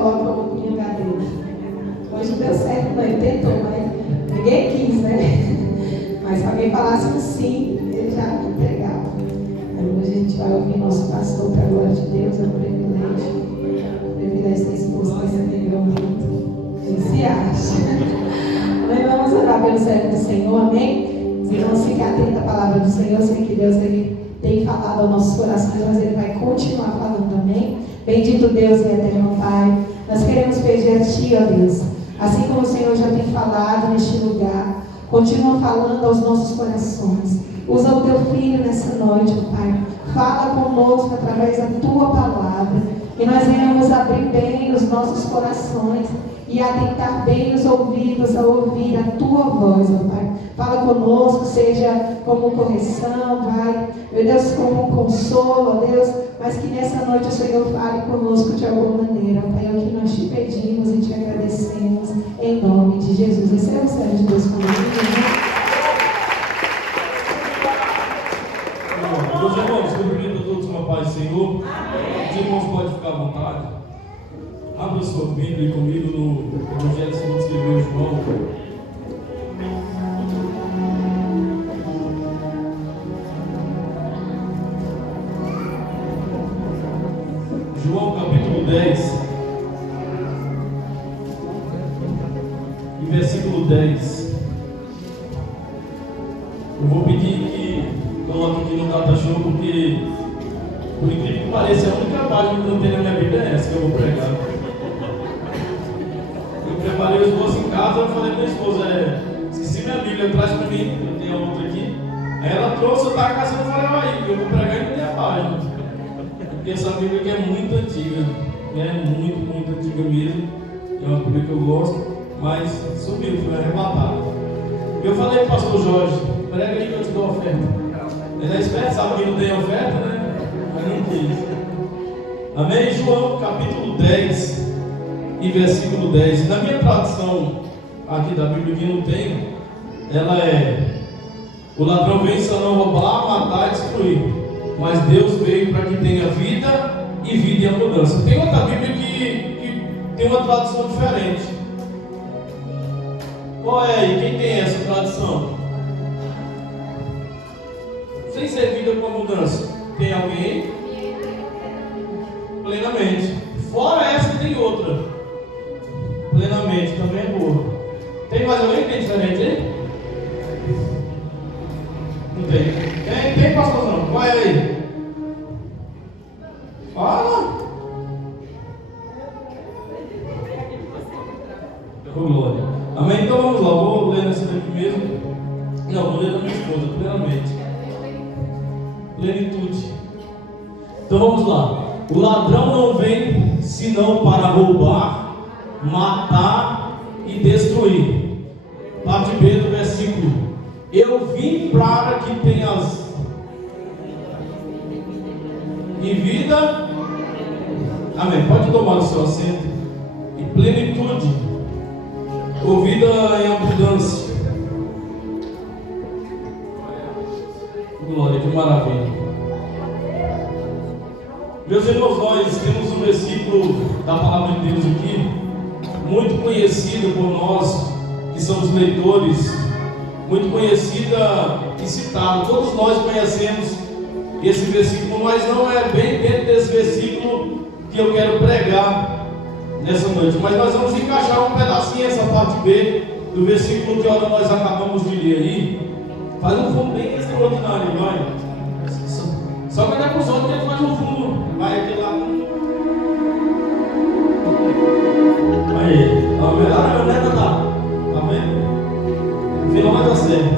coloca o outro no lugar dele. Hoje não deu certo, não. Ele tentou, mas ninguém quis, né? Mas se alguém falasse um sim, ele já entregava. Aí hoje a gente vai ouvir nosso pastor para a glória de Deus. É um privilégio. O privilégio de ter esposa que se alegrou muito. Ele se acha. Mas vamos orar pelo servo do Senhor, amém? Os irmãos fiquem atentos à palavra do Senhor. Eu sei que Deus tem falado aos nossos corações, mas Ele vai continuar falando também. Bendito Deus e eterno Pai. Nós queremos pedir a Ti, ó Deus, assim como o Senhor já tem falado neste lugar, continua falando aos nossos corações. Usa o Teu Filho nessa noite, ó Pai. Fala conosco através da Tua palavra. E nós venhamos abrir bem os nossos corações e atentar bem os ouvidos a ouvir a Tua voz, ó Pai. Fala conosco, seja como correção, Pai, meu Deus, como consolo, ó Deus, mas que nessa noite o Senhor fale conosco de alguma maneira, Pai. É o que nós te pedimos e te agradecemos, em nome de Jesus. Esse é o servo de Deus conosco, Meus irmãos, cumprimento a todos com a paz do Senhor. Os irmãos podem ficar à vontade. Abra sua Bíblia comigo no Evangelho segundo escreveu João. João capítulo 10 e versículo 10. Eu vou pedir que coloque aqui no data show, porque por incrível que pareça, a única página que não tem na minha Bíblia é essa que eu vou pregar. Eu preparei os dois em casa, eu falei para minha esposa, esqueci minha Bíblia, traz para mim, eu tenho a outra aqui. Aí ela trouxe, eu estava caçando e falei, aí, eu vou pregar e não tem a página. Porque essa Bíblia aqui é muito antiga, muito antiga mesmo. É uma Bíblia que eu gosto, mas sumiu, foi arrebatado. Eu falei para o pastor Jorge, prega aí que eu te dou oferta. Ele é esperto, sabe que não tem oferta, né? Mas não quis. Amém? João capítulo 10 e versículo 10. Na minha tradução aqui da Bíblia que não tem, ela é: o ladrão vem só não roubar, matar e destruir, mas Deus veio para que tenha vida e vida em abundância. Tem outra Bíblia que tem uma tradução diferente. Qual é aí? Quem tem essa tradução? Sem ser vida com abundância. Tem alguém? Plenamente. Fora essa tem outra. Plenamente também é boa. Tem mais alguém que tem diferente aí? Não tem. Tem pastorzão? Qual é aí? Fala! Com glória. Amém? Então vamos lá. Vou ler nessa daqui mesmo. Não, vou ler da minha esposa. Plenamente. Plenitude. Então vamos lá. O ladrão não vem senão para roubar, matar e destruir. Parte B do versículo: eu vim para que tenhas e vida. Amém. Pode tomar o seu assento. E plenitude, ou vida em abundância. Glória, que maravilha. Meus irmãos, nós temos um versículo da palavra de Deus aqui, muito conhecido por nós que somos leitores, muito conhecida e citado. Todos nós conhecemos esse versículo, mas não é bem dentro desse versículo que eu quero pregar nessa noite. Mas nós vamos encaixar um pedacinho, essa parte B do versículo que nós acabamos de ler aí. Faz um fundo bem extraordinário, vai. Só que não é para os outros que ele faz um fundo. Vai aqui lá. Aí, a melhor neta tá. Tá vendo? No final vai dar certo.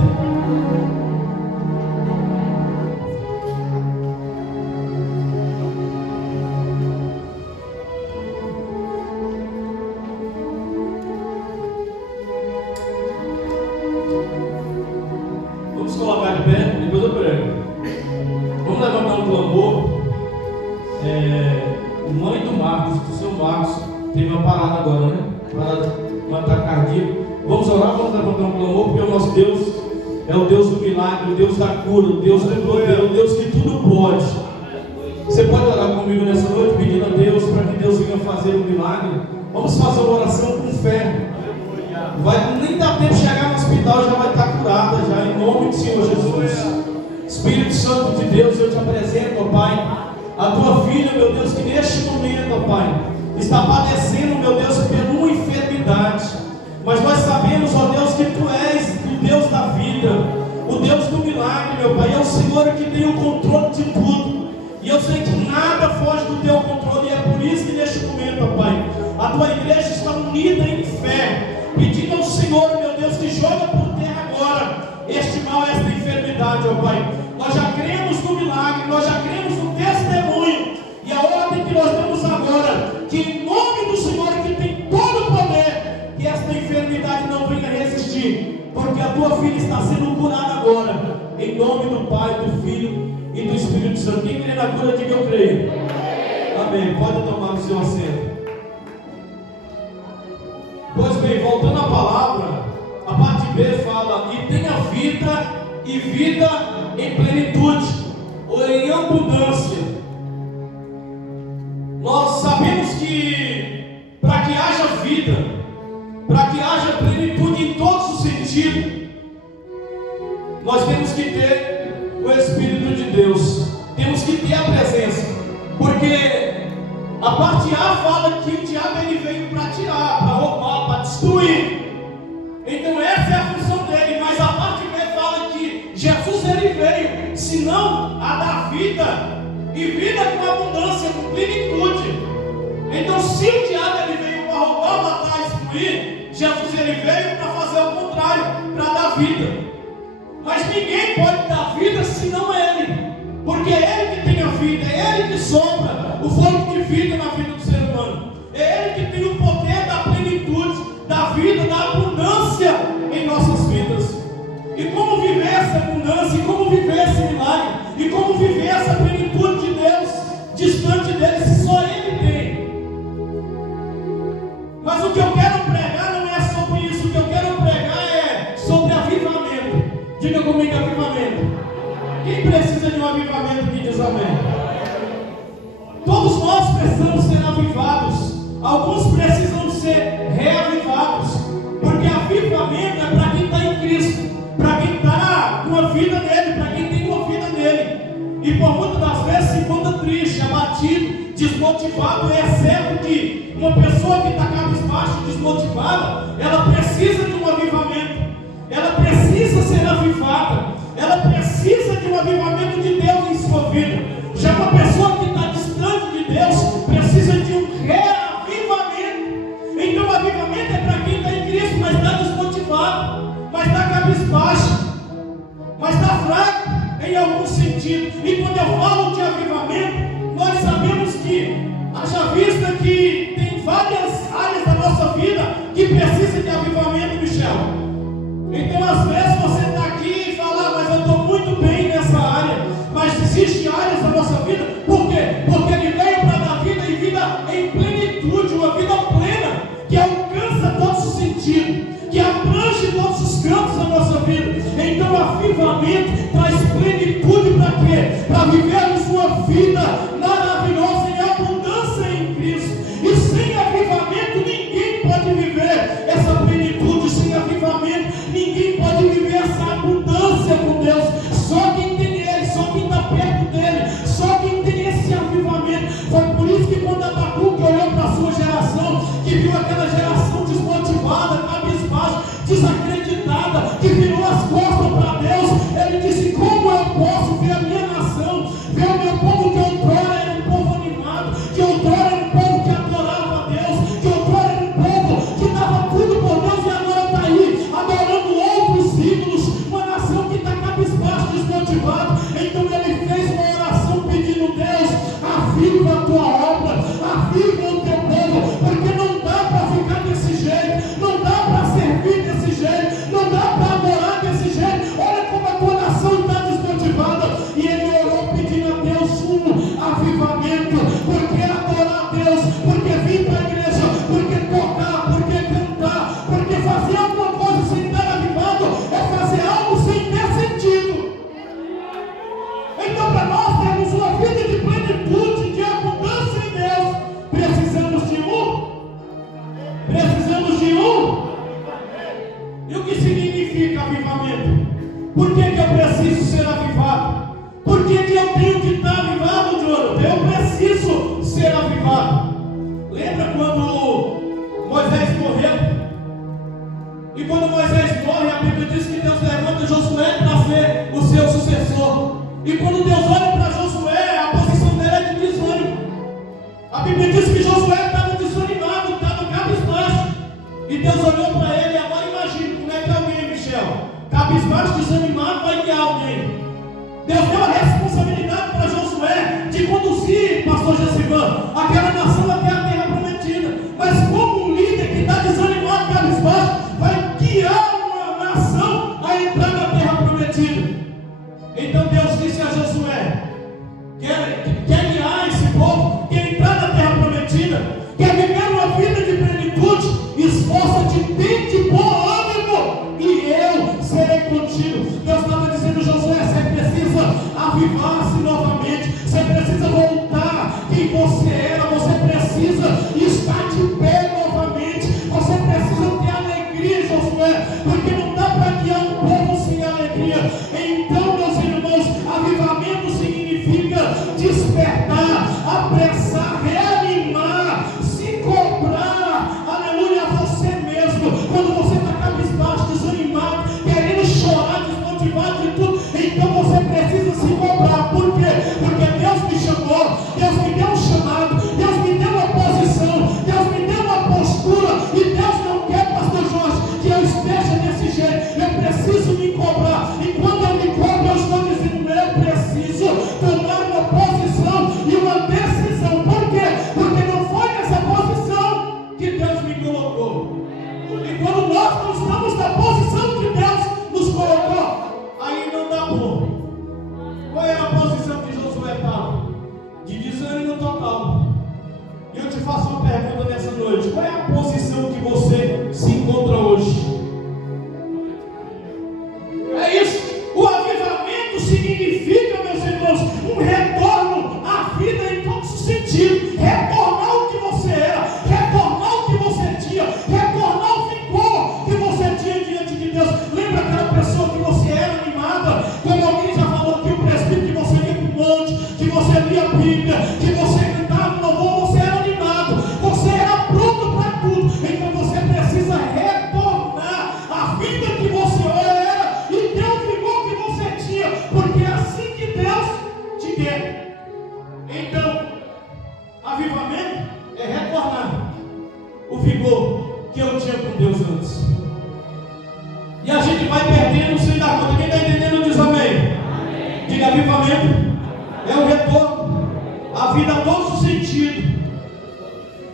Vamos colocar de pé, depois eu prego. Vamos levantar um clamor. Mãe do Marcos, do seu Marcos, teve uma parada agora, né? Parada, um ataque cardíaco. Vamos orar, vamos levantar um clamor, porque o nosso Deus é o Deus do milagre, o Deus da cura, o Deus do poder, o Deus que tudo pode. Você pode orar comigo nessa noite, pedindo a Deus para que Deus venha fazer um milagre? Vamos fazer uma oração com fé. Vai nem dar tempo de chegar no hospital, já vai estar curada, já, em nome do Senhor Jesus. Espírito Santo de Deus, eu te apresento, ó Pai, a tua filha, meu Deus, que neste momento, ó Pai, está padecendo, meu Deus, por uma enfermidade. Mas nós sabemos, ó Deus, que tu és o Deus da vida, o Deus do milagre, meu Pai. É o Senhor que tem o controle de tudo. E eu sei que nada foge do teu controle. E é por isso que neste momento, ó Pai, a tua igreja está unida em fé, pedindo ao Senhor, meu Deus, que joga por terra agora este mal, esta enfermidade, ó Pai. Nós já cremos no milagre, nós já cremos no testemunho. E a ordem que nós damos agora, que em nome do Senhor, que tem todo o poder, que esta enfermidade não venha resistir, porque a tua filha está sendo curada agora, em nome do Pai, do Filho e do Espírito Santo. Quem crê na cura, diga eu creio. Amém. Pode tomar o seu assento. Pois bem, voltando à palavra, a parte B fala: e tenha vida, e vida em plenitude, ou em abundância. Nós sabemos que para que haja vida, para que haja plenitude em todos os sentidos, nós temos que ter o Espírito de Deus, temos que ter a presença, porque a parte A fala que o diabo ele veio para tirar, para roubar, para destruir. Então essa é a função dele. Mas a parte B fala que Jesus ele veio, senão a dar vida, e vida com abundância, com plenitude. Então se o diabo ele veio para roubar, matar, destruir, Jesus ele veio para fazer o contrário, para dar vida. Mas ninguém pode dar vida senão ele, porque é ele que tem a vida, é ele que sopra o fogo de vida na vida do ser humano, é ele que tem o poder da plenitude, da vida, da abundância em nossas vidas. E como viver essa abundância, e como viver esse milagre, e como viver essa plenitude de Deus, distante dele, se só ele tem. Mas o que eu quero pregar não é sobre isso, o que eu quero pregar é sobre avivamento. Diga comigo, avivamento. Quem precisa de um avivamento que diz amém? Todos nós precisamos ser avivados. Alguns precisam ser reavivados, porque avivamento é para quem está em Cristo, para quem está com a vida nele, para quem tem uma vida nele. E por muitas das vezes se encontra triste, abatido, desmotivado. É certo que uma pessoa que está cabisbaixa, desmotivada, ela precisa de um avivamento, ela precisa ser avivada, ela precisa de um avivamento de Deus em sua vida. Já uma pessoa que está distante de Deus precisa de um reavivamento. Então o avivamento é para quem está em Cristo, mas está desmotivado, mas está cabisbaixo, mas está fraco em algum sentido. E quando eu falo de avivamento, nós sabemos que, haja vista que tem várias áreas da nossa vida que precisam de avivamento, Michel. Então às vezes você está aqui e fala: mas eu estou muito bem nessa área. Mas existem áreas da nossa vida. Por quê? Porque ele veio para dar vida, e vida em plenitude, uma vida plena, que alcança todos os sentidos, que abrange todos os campos da nossa vida. Então o avivamento traz plenitude para quê? Para vivermos uma vida maravilhosa em abundância em Cristo. E sem avivamento ninguém pode viver essa plenitude. Sem avivamento ninguém pode viver essa abundância com Deus. Só quem tem Ele, só quem está perto dele, só quem tem esse avivamento. Foi por isso que quando Abacuque olhou para a sua geração, que viu aquela geração desmotivada, cabisbaixa, desacreditada, que virou as costas para Deus, ele disse: como eu posso ver a minha nação, ver o meu povo que outrora era um povo animado, que outrora era um povo que adorava a Deus, que outrora era um povo que dava tudo por Deus, e agora está aí adorando outros ídolos, uma nação que está cabisbaixo, desmotivado. Então ele fez uma oração pedindo: Deus, aviva a tua obra, aviva o teu povo, porque não dá para avivamento? Por que eu preciso ser avivado? Por que eu tenho que estar avivado, Jonathan? Eu preciso ser avivado. Lembra quando Moisés morreu? E quando Moisés morre, a Bíblia diz que Deus levanta Josué para ser o seu sucessor. E quando Deus olha para Josué, a posição dele é de desânimo. A Bíblia diz que Josué estava desanimado, estava cabisbaixo. E Deus olhou para ele, e agora imagine como é que alguém, Michel, cabisbaixo, desanimado, vai guiar alguém. Deus deu a responsabilidade para Josué de conduzir, pastor Gessivan, aquela nação até a terra prometida. Mas como um líder que está desanimado, cabisbaixo, vai guiar uma nação a entrar na terra prometida? Então Deus disse a Josué: quer guiar esse povo, quer entrar na terra prometida, quer viver uma vida de plenitude, esforça-te, tem de bom ânimo, e eu serei contigo. Deus estava dizendo: Josué, você precisa avivar-se novamente, você precisa voltar quem você era, você precisa estar de pé novamente, você precisa ter alegria, Josué, porque não dá para guiar um povo sem alegria. Então, meus irmãos, avivamento significa despertar, apressar, reanimar, se cobrar, aleluia, você mesmo. Quando você está cabisbaixo, desanimado, querendo chorar, desmotivado de tudo, então você precisa se cobrar. Por quê? Porque Deus me chamou, Deus me deu um chamado, Deus me deu uma posição, Deus me deu uma postura, e Deus não quer, pastor Jorge, que eu esteja desse jeito. Eu preciso me cobrar, e quando eu me cobro, eu estou dizendo: eu preciso tomar uma posição e uma decisão. Por quê? Porque não foi nessa posição que Deus me colocou. E quando nós não estamos na posição que Deus nos colocou, aí não dá bom. Qual é a posição que Josué estava? De desânimo total. E eu te faço uma pergunta nessa noite: qual é a posição que você se encontra hoje? É isso. O avivamento significa, meus irmãos, um retorno à vida em todos os sentidos. Retornar o que você era, retornar o que você tinha, retornar o vigor que você tinha diante de Deus. Lembra aquela pessoa que você era animada? Como alguém já falou aqui, o presbítero, que você ia para o monte, que você lia a Bíblia, que você cantava louvor, você era animado, você era pronto para tudo. Então você precisa retornar à vida que você era e ter o vigor que você tinha, porque é assim que Deus te quer. Então, avivamento é retornar o vigor que eu tinha com Deus antes. E a gente vai perdendo sem dar conta. Quem está entendendo diz amém. Amém. Diga: avivamento é o retorno à vida a todos os sentidos.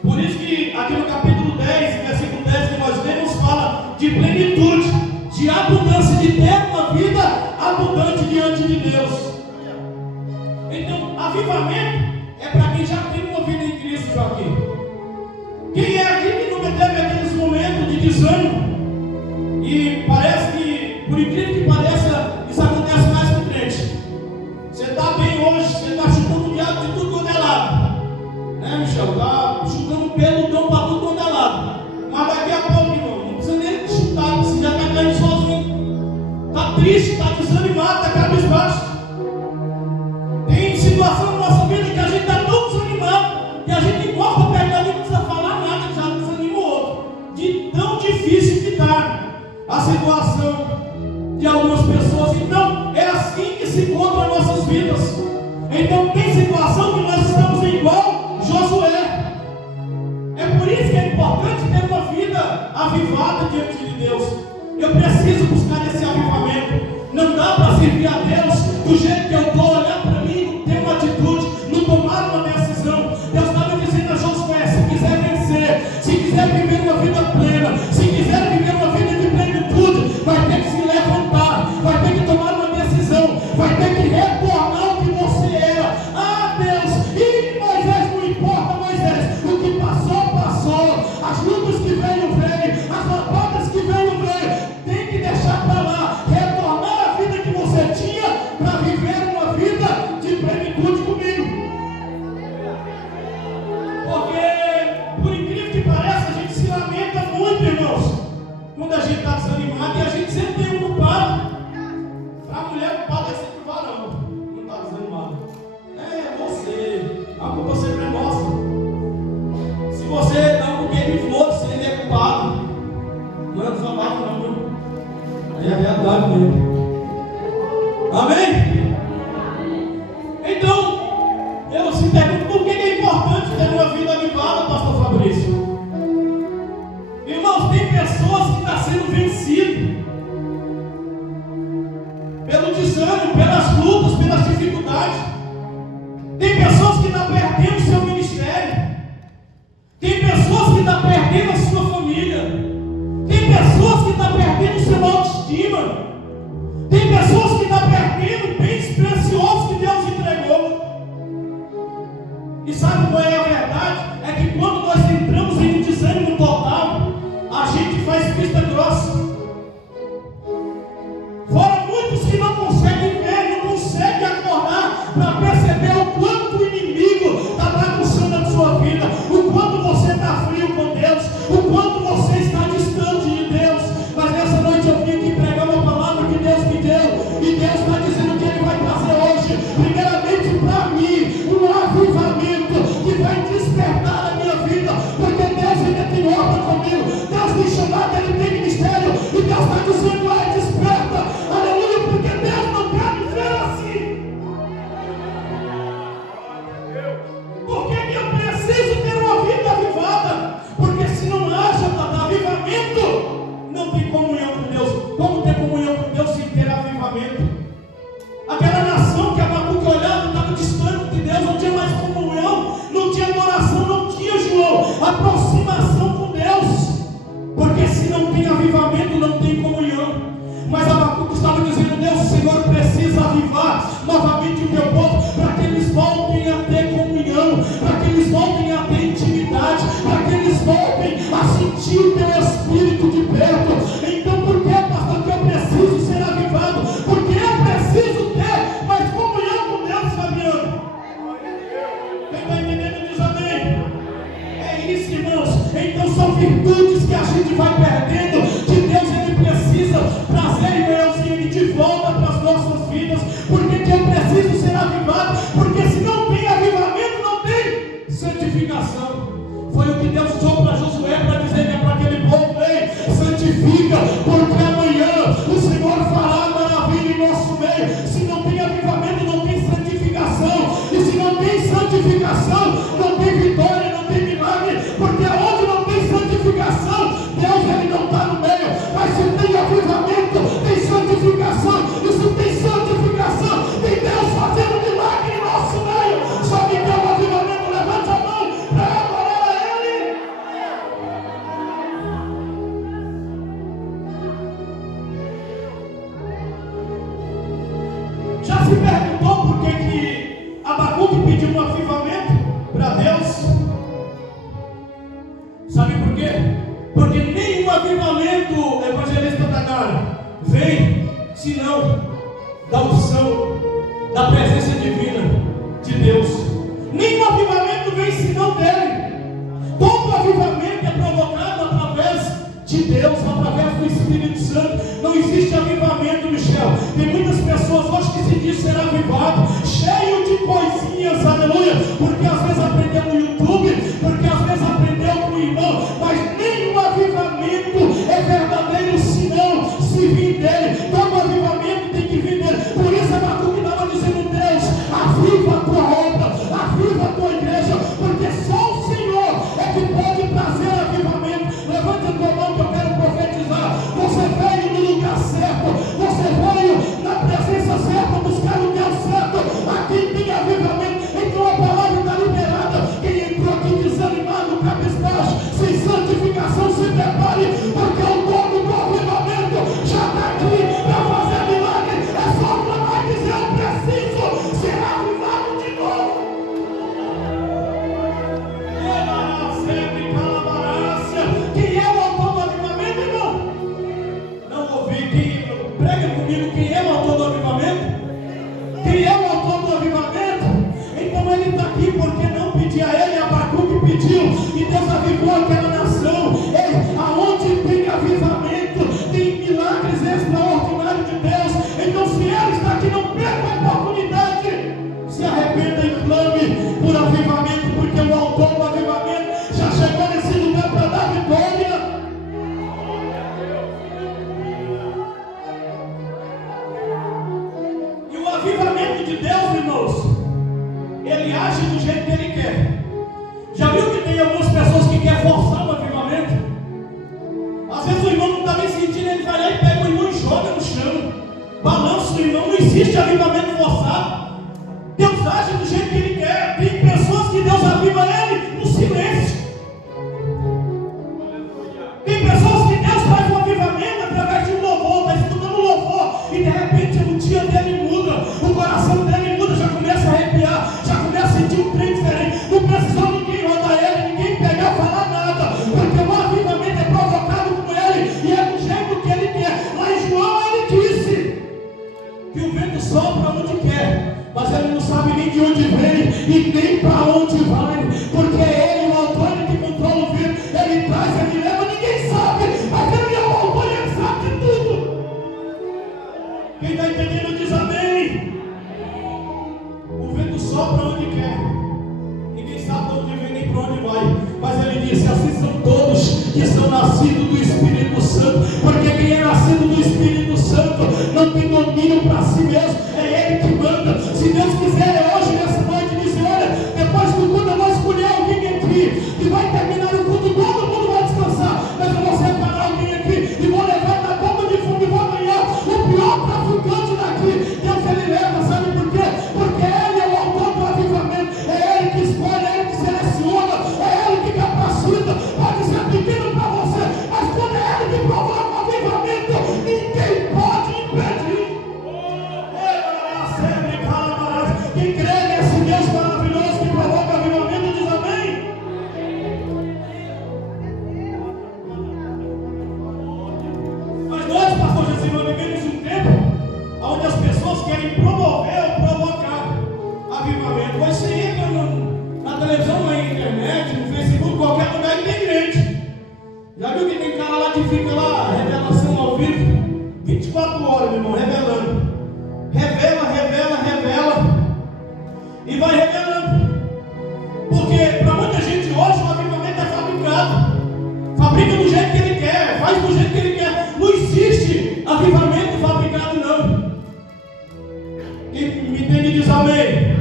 Por isso que aqui no capítulo 10, versículo 10 que nós lemos, fala de plenitude, de abundância, de ter uma vida abundante diante de Deus. Então, avivamento é para quem já tem uma vida em Cristo, Joaquim. Quem é aqui que nunca teve aqueles momentos de desânimo? E parece que, por incrível que pareça, isso acontece mais com o crente. Você está bem hoje, você está chutando o diabo de tudo quanto é lado, né, Michel? Está chutando o peludão para tudo quanto é lado. Mas daqui a pouco, irmão, não precisa nem chutar, você já está caindo sozinho. Está triste, está desanimado, está cabisbaixo. Tem situação na nossa vida que a gente está tão desanimado que a gente encosta perto de alguém, não precisa falar nada, já desanima o outro. De tão difícil que está a situação de algumas pessoas. Então, é assim que se encontram nossas vidas. Então, tem situação que nós estamos igual Josué. É por isso que é importante ter uma vida avivada diante de Deus. Eu preciso buscar esse avivamento. Não dá para servir a Deus do jeito que eu estou, olhar para mim, não ter uma atitude, não tomar uma decisão. Deus estava dizendo a Josué: se quiser vencer, se quiser viver uma vida plena, se quiser viver uma vida de plenitude, vai ter que se levantar, vai ter que tomar uma decisão, vai ter que retornar o que você era. Ah, Deus, e Moisés, não importa, Moisés, o que passou, passou, as lutas que veio, as lapadas que veio, tem que deixar para lá, retornar a vida que você tinha para viver ele for ser executado. Não é desabafo não, viu? Aí é a verdade mesmo. Amém? Então, eu se pergunto por que é importante ter uma vida avivada, pastor Fabrício? Irmãos, tem pessoas que estão sendo vencidas pelo desânimo, pelas lutas, pelas dificuldades. Tem pessoas que estão perdendo seu ministério. Tem pessoas que estão perdendo a sua família. Tem pessoas que estão perdendo seu autoestima. Tem pessoas que estão perdendo bens preciosos que Deus entregou. E sabe qual é a verdade? É que quando nós entramos em um desânimo total, a gente faz vista grossa. Fora muitos que não conseguem ver, não conseguem acordar para perceber o quanto o inimigo está bagunçando a sua vida, o quanto você está frio com Deus, o quanto você está distante de Deus. Mas nessa noite eu vim aqui pregar uma palavra que Deus me deu, e Deus está dizendo que Ele vai trazer hoje, primeiramente para mim, um avivamento que vai despertar a minha vida, porque Deus ainda tem obra comigo. Deus me chamou, Ele tem ministério, e Deus está dizendo: ai, desperta, aleluia, porque Deus não quer me ver assim. Por que eu preciso ter uma vida avivada? Porque se não haja avivamento, não tem comunhão com Deus. Como ter comunhão com Deus sem ter avivamento? Aquela nação que Abacuque olhava estava distante de Deus, não tinha mais comunhão, não tinha adoração, não tinha, João, aproximação com Deus. Porque se não tem avivamento, não tem comunhão. Mas Abacuque estava dizendo: Deus, o Senhor precisa avivar novamente o teu povo, para que eles voltem a ter comunhão, para que eles voltem a ter intimidade, para que eles voltem a sentir o teu Espírito de perto. Então, por que, pastor, que eu preciso ser avivado? Porque eu preciso ter mais comunhão com Deus, Fabiano. Quem está entendendo diz amém. É isso, irmãos. Então são virtudes que a gente vai perdendo de Deus. Ele precisa trazer, irmãozinho, de volta para as nossas vidas. Porque que eu preciso ser avivado? Porque se não tem avivamento, não tem santificação. Foi o que Deus usou para Josué, para dizer que é para aquele povo: ei, santifica, porque amanhã o Senhor fará maravilha em nosso meio. Se não tem avivamento, não tem santificação. E se não tem santificação, não tem vitória, não tem milagre. Porque onde não tem santificação, Deus ele não está no meio. Mas se tem avivamento, tem santificação. E se tem santificação, tem Deus fazendo milagre em nosso meio. Só que tem um avivamento, levante a mão para adorar a Ele. Já se perguntou por que Abacuque pediu um avivamento para Deus? Sabe por quê? Porque nenhum avivamento, evangelista Tagara, vem senão da unção, da presença divina de Deus. Nenhum avivamento vem senão dele. Todo avivamento é provocado através de Deus, através do Espírito Santo. Não existe avivamento, Michel. Tem muitas pessoas hoje que se diz ser avivado, cheio de coisinhas, aleluia, porque às vezes aprendeu no YouTube, porque às vezes aprendeu com o irmão, mas nenhum avivamento é verdadeiro senão se vir dele. Todo avivamento tem que vir dele. Por isso Abacuque estava dizendo: Deus, aviva a tua obra, aviva a tua igreja, porque só o Senhor é que pode trazer avivamento. Levante a tua mão que eu quero profetizar. Você veio no que são nascidos do Espírito Santo, porque quem é nascido do Espírito Santo não tem domínio para si mesmo, é Ele que manda. Se Deus quiser hoje, nessa noite, dizer: olha, depois do culto eu vou escolher alguém aqui, e vai terminar o culto, todo mundo vai descansar, mas eu vou separar alguém aqui, e vou levar na boca de fundo, e vou ganhar o pior traficante daqui. Deus, Ele leva, sabe por quê? Porque Ele é o autor do avivamento, é Ele que escolhe, é Ele que seleciona, é Ele que capacita. Pode ser pequeno para você, mas quando é Ele que provoca o avivamento, ninguém pode impedir. Quem crê nesse Deus maravilhoso que provoca avivamento, diz amém. Mas nós, pastor Jesus, nós vivemos um tempo onde as pessoas querem promover ou provocar avivamento. Você entra na televisão, na internet, no Facebook, qualquer lugar, e tem crente. Já viu que tem cara lá que fica lá, revelação ao vivo, 24 horas, meu irmão, revelando. Revela, revela, revela. E vai revelando. Porque para muita gente hoje o avivamento é fabricado. Fabrica do jeito que ele quer, faz do jeito que ele quer. Não existe avivamento fabricado, não. Quem me entende diz amém.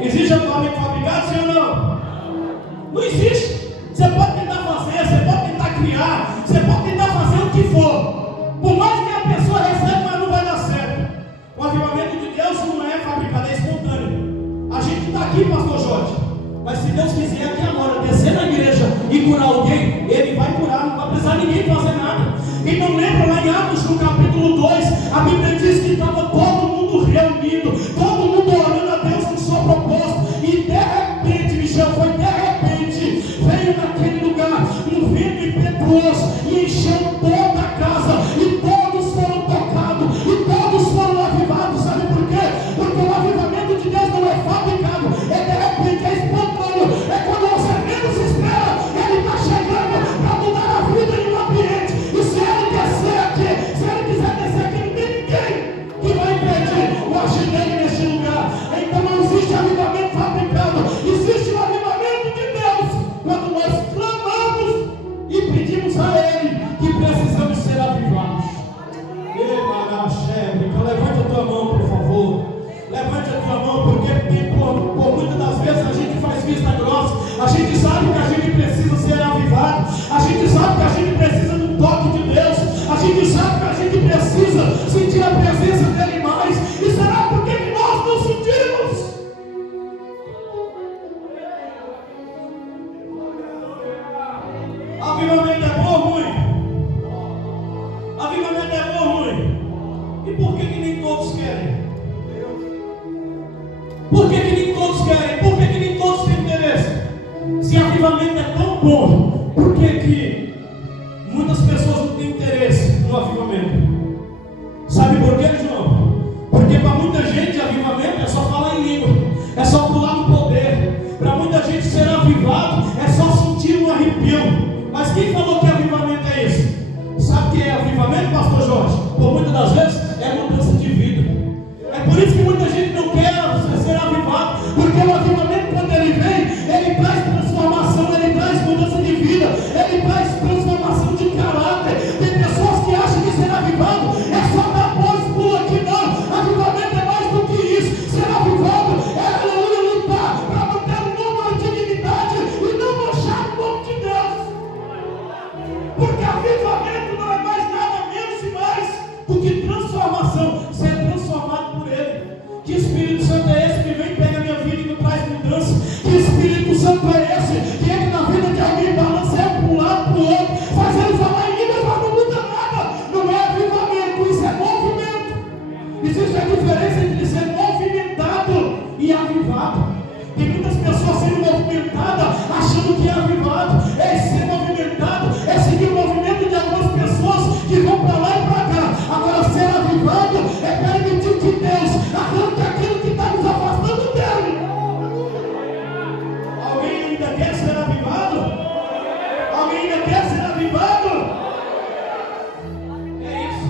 Existe avivamento fabricado, sim ou não? Não existe. Você pode tentar fazer, você pode tentar criar, você pode tentar fazer o que for. Por mais que a pessoa receba, mas não vai dar certo. O avivamento de Deus não é fabricado, é espontâneo. A gente está aqui, pastor Jorge, mas se Deus quiser aqui agora descer na igreja e curar alguém, Ele vai curar, não vai precisar ninguém fazer nada. E não lembra lá em Atos, no capítulo 2, a Bíblia diz que estava todo mundo reunido, todo mundo orando a Deus com seu propósito, e de repente, Michel, foi de repente, veio naquele lugar um vento impetuoso e encheu toda a casa, e todos foram tocados, e todos foram avivados. Sabe por quê? Porque o avivamento de Deus não é fabricado, é de repente, é espontâneo, é quando você menos espera, Ele está chegando para mudar a vida em um ambiente. E se Ele descer aqui, se Ele quiser descer aqui, não tem ninguém que vai impedir o agir dele neste lugar. Então não existe avivamento fabricado, existe o avivamento de Deus quando nós clamamos e pedimos a Ele que precisamos ser avivados. Então levante a tua mão, por favor. Levante a tua mão, porque por muitas das vezes a gente faz vista grossa. A gente sabe que a gente precisa ser avivado. A gente sabe que a gente precisa do toque de Deus. A gente sabe que a gente precisa sentir a presença dEle mais. E será por que nós não sentimos? Avivamento é bom ou ruim? Avivamento é bom ou ruim? E por que nem todos querem? Por que nem todos querem? Por que nem todos têm interesse? Se avivamento é tão bom, por que muitas pessoas não têm interesse no avivamento? Sabe por quê, João? Porque para muita gente avivamento é só falar em língua, é só pular no poder. Para muita gente ser avivado é só sentir um arrepio. Mas quem falou que avivamento é isso? Sabe o que é avivamento, pastor Jorge? Por muitas das vezes é mudança de vida. É por isso que muita gente não quer ser avivado, porque o avivamento, quando ele vem, ele traz transformação, ele traz mudança de vida, ele traz transformação de caráter. Tem pessoas que acham que ser avivado é só dar pós, pula aqui. Não, avivamento é mais do que isso. Ser avivado é, aleluia, lutar para manter o nome de dignidade e não manchar o nome de Deus. Porque avivamento não é mais nada menos e mais do que transformação, ser transformado por Ele. Que Espírito Santo é esse que vem, pega a minha vida e me traz mudança? Que Espírito Santo é esse que entra na vida de alguém, balanceia para um lado, para o outro, faz ele falar em línguas, mas não muda nada? Não é avivamento, isso é movimento. Existe a diferença entre ser movimentado e avivado. Tem muitas pessoas sendo movimentadas, achando que é avivado. É ser movimentado, é seguir o movimento de algumas pessoas que vão para lá e para cá. Agora, ser avivado é permitir que Deus arranque aquilo que está nos afastando dele. Alguém ainda quer ser avivado? Alguém ainda quer ser avivado? É isso.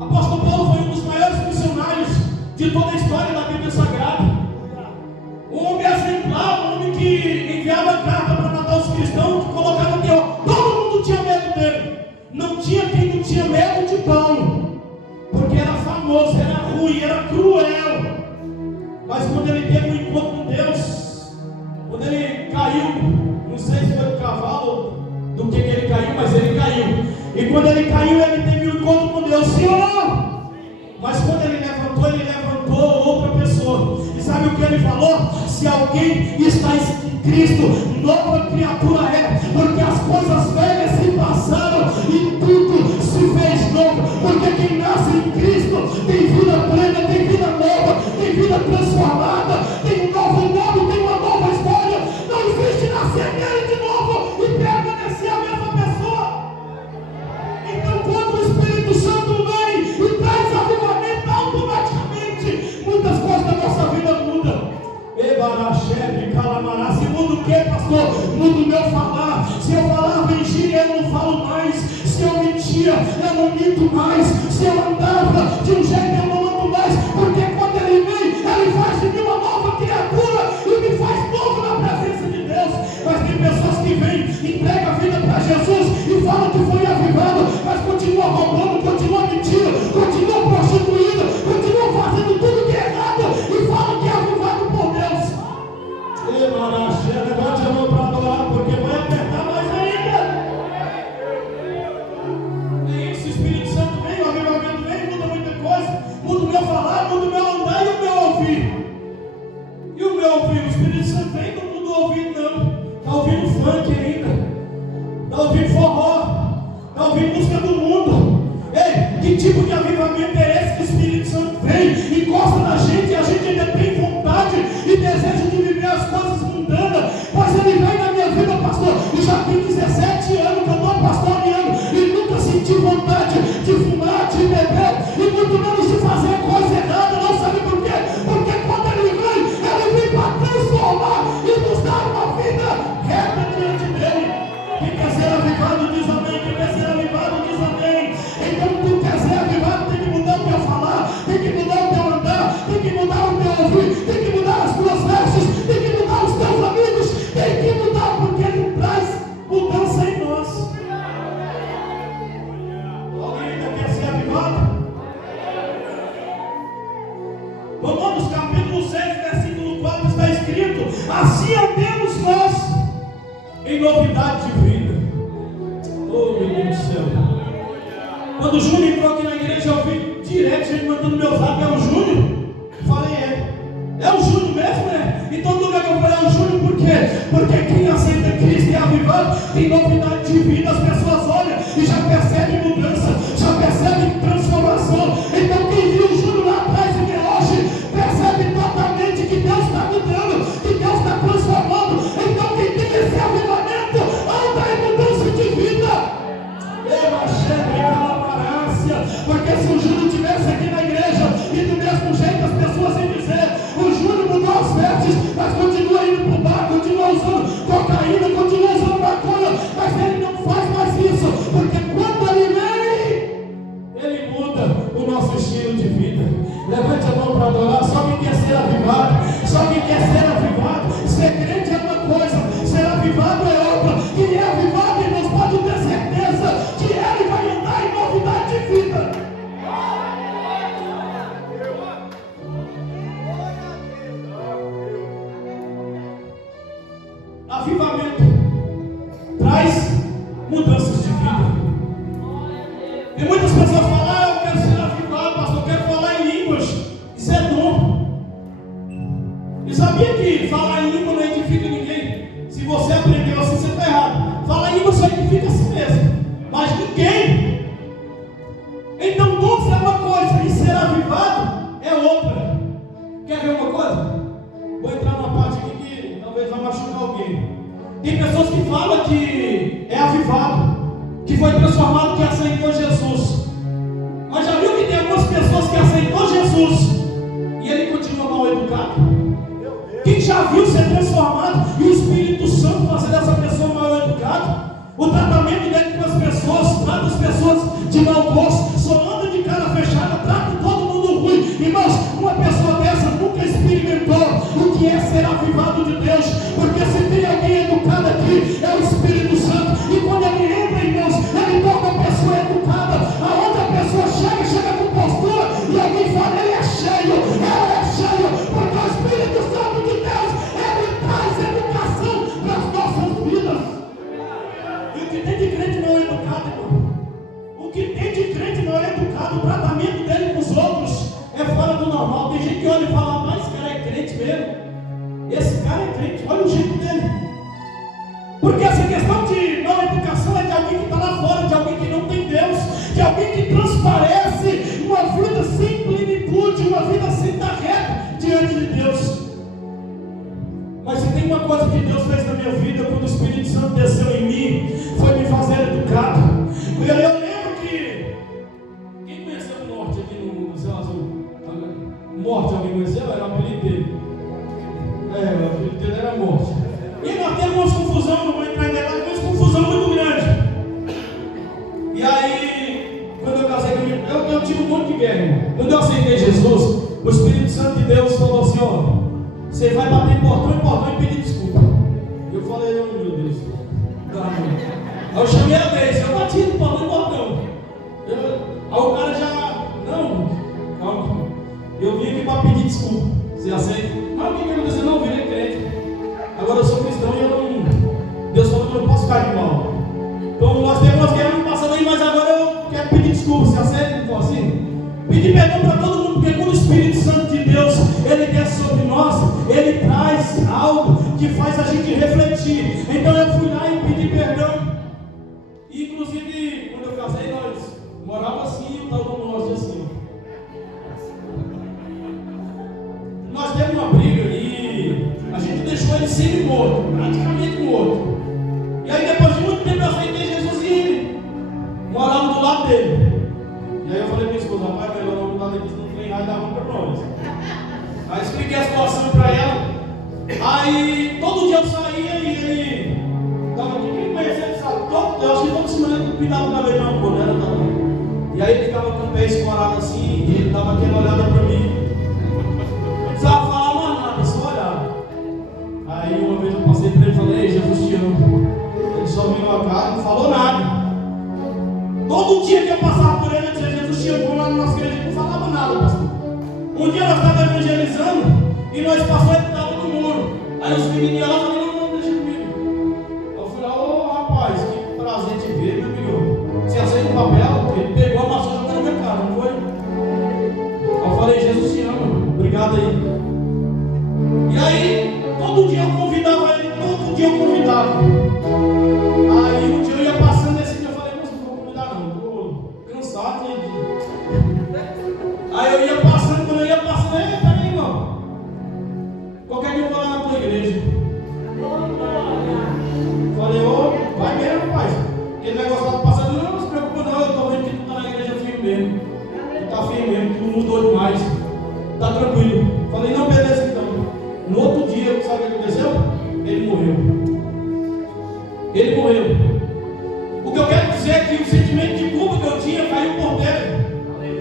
Apóstolo Paulo foi um dos maiores missionários de toda a história da Bíblia Sagrada. Um homem exemplar, um homem que enviava carta para matar os cristãos, que colocava aqui, ó, assim, era cruel. Mas quando ele teve um encontro com Deus, quando ele caiu, não sei se foi do cavalo, do que ele caiu, mas ele caiu. E quando ele caiu, ele teve um encontro com Deus, sim ou não? Mas quando ele levantou outra pessoa. E sabe o que ele falou? Se alguém está em Cristo, nova criatura é, porque as coisas velhas se passaram e tudo se fez novo. Porque quem nasce em Cristo tem vida plena, tem vida nova, tem vida transformada, tem um novo nome, tem uma nova história. Não existe nascer nele de novo e permanecer a mesma pessoa. Então, quando o Espírito Santo vem e traz avivamento, automaticamente muitas coisas da nossa vida mudam. Se muda o que, pastor? Muda o meu falar. Se eu falava mentira, eu não falo mais. Se eu mentia, eu não minto mais. Se eu andava de um jeito, eu não ando mais. Porque quando ele vem, ele faz de mim uma nova criatura e me faz novo na presença de Deus. Mas tem pessoas que vêm, entregam a vida para Jesus e falam que foi avivado, mas continuam roubando, continuam mentindo, continuam prostituindo, continuam fazendo tudo que é errado e falam que é avivado por Deus. Levante a mão para adorar, porque vai apertar mais ainda. É isso, o Espírito Santo vem, o avivamento vem, muda muita coisa, muda o meu falar, muda o meu andar e o meu ouvir. E o meu ouvir, o Espírito Santo vem, não muda o ouvido não. Está ouvindo funk ainda, está ouvindo forró, está ouvindo música do mundo. Ei, que tipo de avivamento é esse que o Espírito Santo vem, encosta na gente e a gente ainda tem vontade e desejo de viver as coisas mundanas? Mas ele vem na minha vida, pastor, e já tem 17 anos que eu estou pastoreando e nunca senti vontade de fumar, de beber e muito menos de fazer coisa errada. Não sabe por quê? Porque quando ele vem para transformar e nos dar uma vida reta diante dele. Quem quer ser avivado diz amém, quem quer ser avivado diz amém. Então tu quer ser avivado, tem que mudar o teu falar, tem que mudar o teu andar, tem que mudar o teu ouvir, tem que mudar as tuas vestes, tem que mudar os teus amigos, tem que mudar porque ele traz mudança em nós. Alguém ainda quer ser avivado? Romanos capítulo 6, versículo 4 está escrito: assim andemos nós em novidade de vida. Oh, meu Deus do céu. Quando o Júnior entrou aqui na igreja, eu vi direto ele mandando meu zap: é o Júnior? Eu falei: é o Júnior mesmo, né? Em todo lugar que eu falei: é o Júnior, por quê? Porque quem aceita Cristo e é avivado tem novidade de vida. As pessoas olham e já percebem mudança, já percebem transformação. Então quem viu o Júnior lá atrás e vê hoje, percebe totalmente que Deus está mudando, que Deus está transformando. Então quem tem esse avivamento anda em mudança de vida. Porque se o Júnior estivesse aqui na igreja e do mesmo jeito as pessoas iam dizer: o Júnior mudou as vestes, mas continua indo para o bar, continua usando cocaína, continua usando maconha, mas ele não faz mais isso, porque quando ele vem, ele muda o nosso estilo de vida. Levante a mão para adorar. Só quem quer ser avivado, só quem quer ser avivado. Ser crente é uma coisa, ser avivado é outra. Quem é avivado, irmãos, pode ter certeza que ele vai andar em novidade de vida. Avivamento traz mudanças de vida. E muitas pessoas falam: ah, eu quero ser avivado, pastor, eu quero falar em línguas. Isso é dom. E sabia que falar em língua não edifica ninguém? Se você aprendeu assim, você está errado. Falar em língua só edifica a si mesmo, mas ninguém. Então dons é uma coisa e ser avivado é outra. Quer ver uma coisa? Vou entrar numa parte aqui que talvez vai machucar alguém. Tem pessoas que falam que é avivado, que foi transformado, que aceitou Jesus. Mas já viu que tem algumas pessoas que aceitou Jesus e ele continua mal educado? Quem já viu ser transformado e o Espírito Santo fazer dessa pessoa mal educada? O tratamento dele com as pessoas, trata as pessoas de mau gosto, só anda de cara fechada, trata todo mundo ruim. Irmãos, uma pessoa dessa nunca experimentou o que é ser avivado de Deus, porque se tem alguém educado aqui, é o Espírito Santo. E quando ele entra, irmãos, ele torna a pessoa educada. Aonde a pessoa chega com postura e alguém fala: ele é cheio. educado, irmão. O que tem de crente mal educado, o tratamento dele com os outros é fora do normal. Tem gente que olha e fala, mas esse cara é crente mesmo. Esse cara é crente, olha o jeito dele. Porque essa questão de mal educação é de alguém que está lá fora, de alguém que não tem Deus, de alguém que transparece uma vida sem plenitude, uma vida sem estar reta diante de Deus. Mas se tem uma coisa que Deus fez na minha vida, quando o Espírito Santo desceu em mim, foi me fazer educado. Eu lembro que... Quem conheceu o Norte aqui no Céu Azul? Morte, alguém conheceu? Era o apelido dele. O apelido dele era Morte. E nós temos umas confusões, não vou entrar em detalhes, mas confusão muito grande. E aí, quando eu casei com eu tive um monte de guerra, irmão. Quando eu aceitei Jesus, o Espírito Santo de Deus falou assim, ó, você vai bater em portão e pedir desculpa. Eu falei, meu Deus. Aí eu chamei a vez, eu bati no portão. Aí o cara já, não, calma. Eu vim aqui para pedir desculpa. Você aceita? Mas o que aconteceu? Não, eu virei crente. Agora eu sou cristão e eu não... Deus falou que eu não posso ficar de mal. Então nós temos umas guerras no passado aí, mas agora eu quero pedir desculpa. Você aceita? Então assim? Pedir perdão para todo mundo, porque quando o Espírito Santo de Deus, Ele desce sobre nós, Ele traz algo que faz a gente refletir. Então eu fui lá e pedi perdão. E inclusive, quando eu casei, nós morávamos assim e o tal do nosso assim. Nós temos uma briga e a gente deixou ele sempre morto, praticamente morto. E aí depois de muito tempo eu aceitei Jesus e morava do lado dele. E aí eu falei para minha esposa, rapaz, melhor não mudar daqui, senão não tem nada ruim para nós. Aí expliquei a situação para ela. Aí todo dia eu saía e ele estava aqui, quem conhecia, ele sabe, eu acho que toda semana ele cuidava da minha irmã, né? E aí ele ficava com o pé escorado assim, e ele dava aquela olhada para mim. Não precisava falar mais nada, só olhar. Aí uma vez eu passei para ele e falei, ei, Jesus te ama. Ele só virou a cara e não falou nada. Todo dia que eu passava por ele, eu dizia, Jesus te ama, lá na nossa igreja, ele não falava nada, pastor. Um dia nós estávamos evangelizando e nós passamos e estava no muro. Aí os meninos lá falaram, não, deixa comigo. Eu fui lá, ô rapaz, que prazer te ver, meu amigo. Você aceita o papel? Ele pegou a maçã e jogou na minha cara, não foi? Eu falei, Jesus te ama, obrigado aí. E aí, todo dia eu convidava ele, todo dia eu convidava. Aí um dia eu ia passando esse dia, eu falei, não vou convidar não, estou cansado. Aí eu ia passando, quando eu ia passando, ei, tá aí, irmão. Qualquer dia eu vou lá na tua igreja. Falei, ô, vai mesmo, rapaz. Aquele negócio lá passando, não se preocupa não, eu estou vendo que tu está na igreja firme mesmo. Tu está firme mesmo, tu não mudou demais. Tá tranquilo. Falei, não, beleza então. No outro dia, sabe o que aconteceu? Ele morreu. Ele morreu. O que eu quero dizer é que o sentimento de culpa que eu tinha caiu por terra.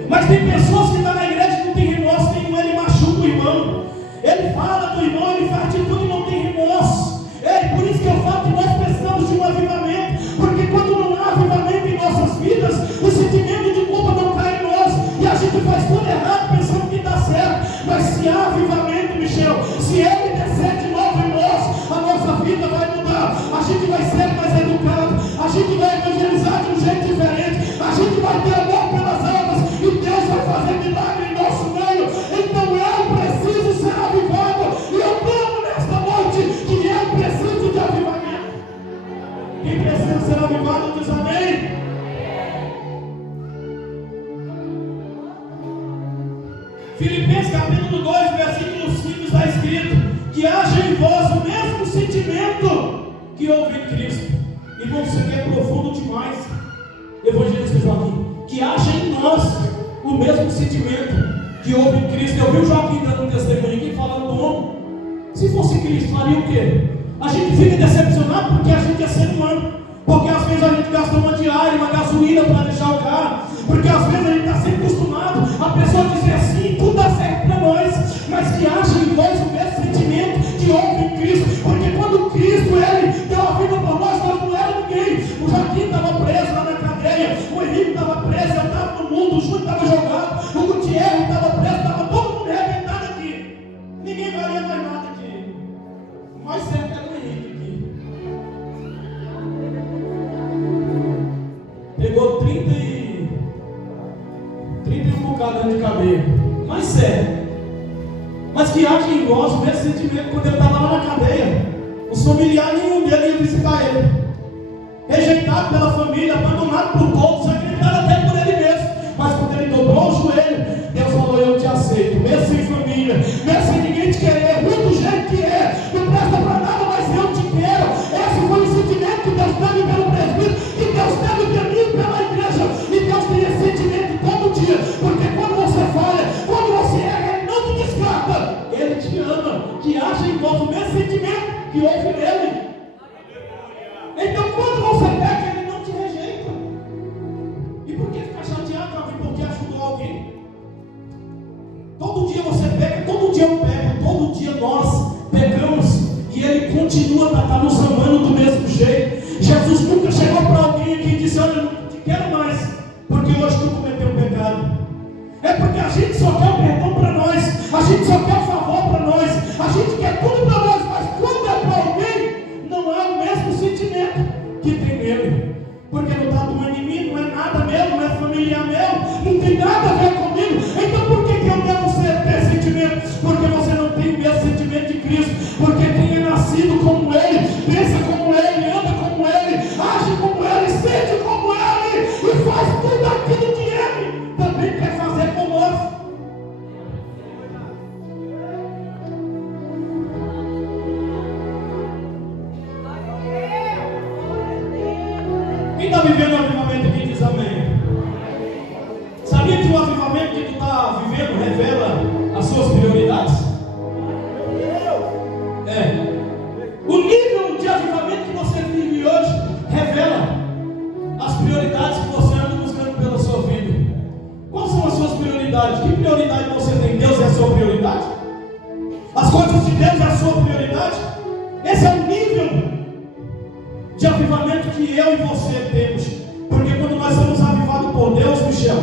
Mas tem pessoas que estão na igreja que não tem remorso nenhum, ele machuca o irmão. Ele fala do irmão, ele faz de tudo e não tem remorso. Por isso que eu falo que nós precisamos de um avivamento. Porque quando não há avivamento em nossas vidas, o sentimento de culpa não cai em nós. E a gente faz tudo errado pensando que está certo. Mas se há avivamento, Michel, se ele descer de novo em nós, a nossa vida vai mudar. A gente vai ser mais educado. A gente vai evangelizar de um jeito diferente. A gente vai ter amor pelas almas. E Deus vai fazer milagre em nosso meio. Então eu preciso ser avivado. E eu clamo nesta noite que eu preciso de avivamento. Quem precisa ser avivado diz amém. Filipenses capítulo 2, versículo 5 está escrito que haja em vós o mesmo sentimento que houve em Cristo. Irmão, isso aqui é profundo demais. Evangelista Joaquim, que haja em nós o mesmo sentimento que houve em Cristo. Eu vi o Joaquim dando um testemunho aqui falando do homem. Se fosse Cristo, faria o quê? A gente fica decepcionado porque a gente é ser humano. Porque às vezes a gente gasta uma diária, uma gasolina para deixar o carro. Porque às vezes a gente está sempre acostumado a pessoa dizer assim, tudo dá certo para nós. Mas que haja em nós o mesmo sentimento que houve em Cristo. Porque quando Cristo, Ele deu a vida por nós, nós não éramos ninguém. O Joaquim estava preso lá na cadeia, o Henrique estava preso, eu estava no mundo, o Júlio estava jogado, o Gutierrez estava preso, estava todo mundo arrebentado aqui. Ninguém valia mais nada aqui. O mais certo era o Henrique aqui. pegou 30 e um bocado de cadeia. Mas sério. Mas que haja em vós o mesmo sentimento quando ele estava lá na cadeia. Os familiares, nenhum deles ia visitar ele. Rejeitado pela família, abandonado por todos, sacrificado até por ele mesmo. Mas quando ele dobrou o joelho, Deus falou: eu te aceito, mesmo sem família, mesmo sem ninguém te querer, muito do jeito que é, não presta para nada, mas eu te quero. Esse foi o sentimento que Deus teve pelo presbítero, que Deus teve comigo pela igreja, e Deus tem esse sentimento todo dia, porque quando você falha, quando você erra, Ele não te descarta, Ele te ama, que acha em vós o mesmo sentimento que houve nele. Então quando você peca, Ele não te rejeita. E por que ficar chateado, Davi, porque ajudou alguém? Todo dia você peca, todo dia eu pego, todo dia nós pecamos, e Ele continua a nos amando do mesmo jeito. Jesus nunca chegou para alguém aqui e disse: olha, eu não te quero mais, porque hoje tu cometeu um pecado. É porque a gente só quer o perdão para nós, a gente só quer o favor para nós, a gente quer tudo para nós, mas quando é para alguém, não é o mesmo sentimento que tem nele. Porque não está doendo em mim, não é nada meu, não é familiar meu, não tem nada a ver comigo. Então por que eu devo ter sentimento? Porque você não tem o mesmo sentimento de Cristo. Porque quem é nascido como Ele, pensa como Ele, anda como Ele, age como Ele, sente como Ele, e faz tudo aquilo que Ele também quer fazer conosco. Quem está vivendo o avivamento aqui diz amém. Sabia que o avivamento que tu está vivendo revela as suas prioridades? O nível de avivamento que você vive hoje revela as prioridades que você anda buscando pela sua vida. Quais são as suas prioridades? Que prioridade você tem? Deus é a sua prioridade? As coisas de Deus é a sua prioridade? Esse é o nível de avivamento que eu e você temos. Porque quando nós somos avivados por Deus, Michel,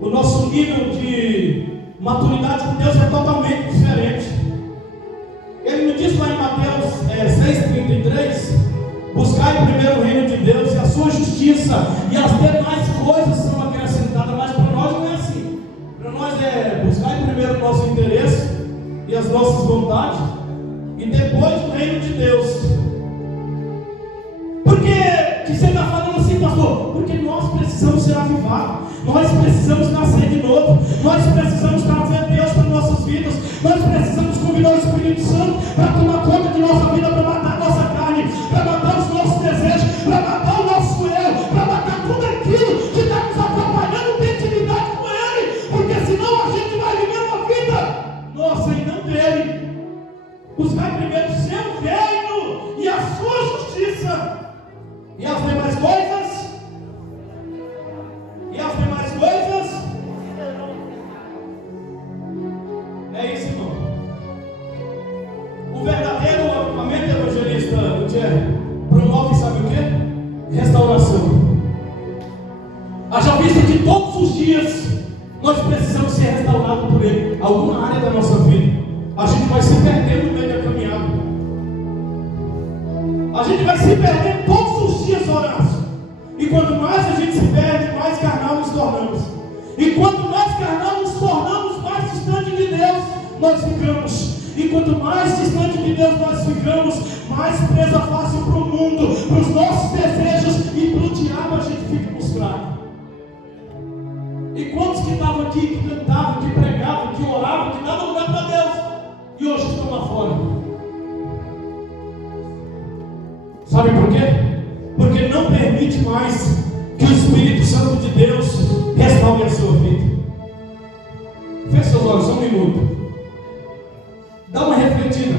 o nosso nível de maturidade com Deus é totalmente diferente. Ele nos diz lá em Mateus 6,33: buscai primeiro o reino de Deus e a sua justiça, e as demais coisas são acrescentadas. Mas para nós não é assim. Para nós é buscar primeiro o nosso interesse e as nossas vontades, e depois o reino de Deus. Por que você está falando assim, pastor? Porque nós precisamos ser avivados, nós precisamos nascer de novo, nós precisamos trazer Deus para nossas vidas, nós precisamos convidar o Espírito Santo para tomar conta de nossa vida, para matar a nossa carne, para matar os nossos desejos, para matar o nosso eu, para matar tudo aquilo que está nos atrapalhando de intimidade com Ele, porque senão a gente vai viver uma vida nossa e não dele. Buscar primeiro o seu reino e a sua justiça. E as demais coisas? E as demais coisas? É isso, irmão. O verdadeiro avivamento evangelista, Gutierrez, promove, sabe o quê? Restauração. Haja vista que todos os dias nós precisamos ser restaurados por Ele. Alguma área da nossa vida a gente vai se perder no meio da caminhada. A gente vai se perder todos os dias, Horácio. E quanto mais a gente se perde, mais carnal nos tornamos. E quanto mais carnal nos tornamos, mais distante de Deus nós ficamos. E quanto mais distante de Deus nós ficamos, mais presa fácil para o mundo, para os nossos desejos, e para o diabo a gente fica frustrado. E quantos que estavam aqui, que cantavam, que pregavam, que oravam, que davam lugar para Deus, e hoje estão lá fora? Sabe por quê? Porque não permite mais que o Espírito Santo de Deus restaure a sua vida. Feche seus olhos, só um minuto. Dá uma refletida.